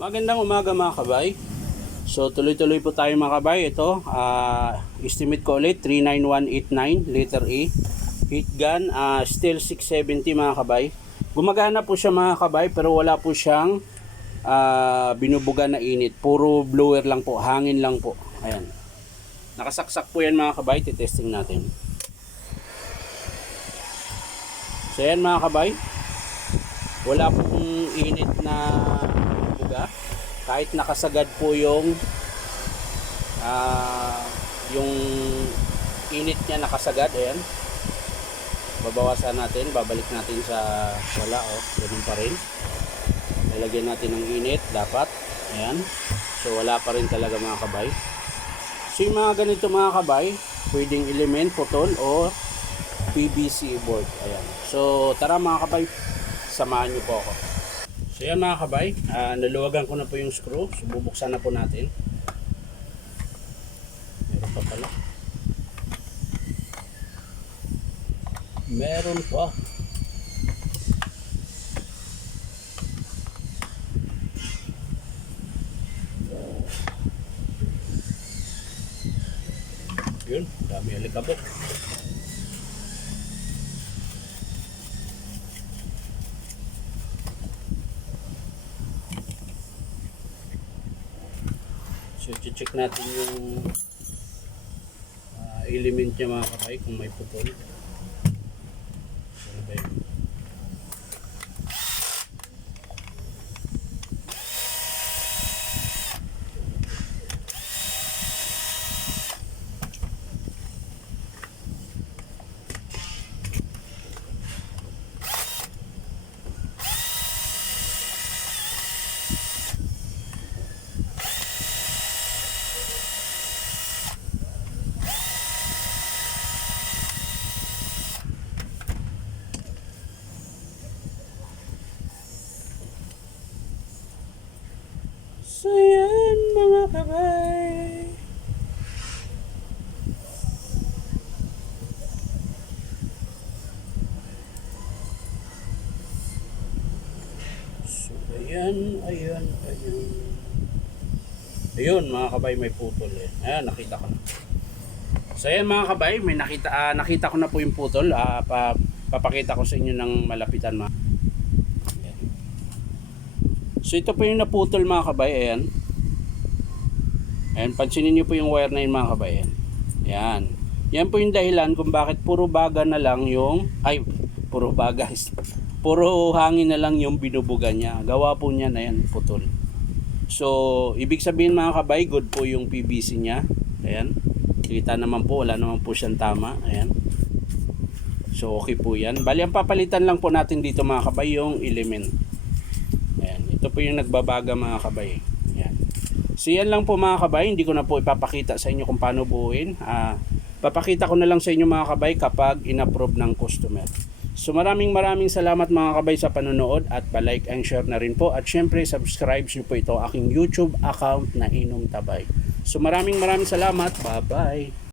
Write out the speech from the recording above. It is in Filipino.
Magandang umaga mga kabay. So tuloy-tuloy po tayo mga kabay. Ito, estimate ko ulit 39189 letter A. Heat gun, still 670 mga kabay. Gumagana po siya mga kabay pero wala po siyang binubuga na init. Puro blower lang po, hangin lang po. Ayan. Nakasaksak po yan mga kabay, titesting natin. So yan mga kabay. Wala pong init na buga. Kahit nakasagad po yung init niya nakasagad. Ayan. Babawasan natin, babalik natin sa wala, ganun pa rin. Lalagyan natin ng init dapat. Ayan. So wala pa rin talaga mga kabay. So yung mga ganito mga kabay, pwedeng element, putol o PVC board. Ayan. So tara mga kabay, samahan niyo po ako. So yan mga kabay, naluwagan ko na po yung screw. So bubuksan na po natin. Meron pa pala. Meron pa. Yun, dami alikabok. So check natin yung element niya mga kabay kung may putol. Ano ba yun? So yan mga kabay. So ayan. Ayun mga kabay, may putol eh. Ayan, nakita ko na. So ayan mga kabay, may nakita ko na po yung putol. Papakita ko sa inyo ng malapitan mga. So ito po yung naputol mga kabay. Ayan. Ayan, pansinin nyo po yung wire na yun mga kabay. Ayan. Yan po yung dahilan kung bakit puro baga na lang yung puro baga. Puro hangin na lang yung binubuga niya. Gawa po niya na yan, putol. So ibig sabihin mga kabay, good po yung PVC niya. Ayan. Kita naman po, wala naman po siyang tama. Ayan. So okay po yan. Bali ang papalitan lang po natin dito mga kabay yung element. Ito po yung nagbabaga mga kabay. Yan. So yan lang po mga kabay. Hindi ko na po ipapakita sa inyo kung paano buuin. Papakita ko na lang sa inyo mga kabay kapag in-approve ng customer. So maraming salamat mga kabay sa panonood at pa-like and share na rin po. At syempre subscribe nyo po ito aking YouTube account na Inom Tabay. So maraming salamat. Bye bye.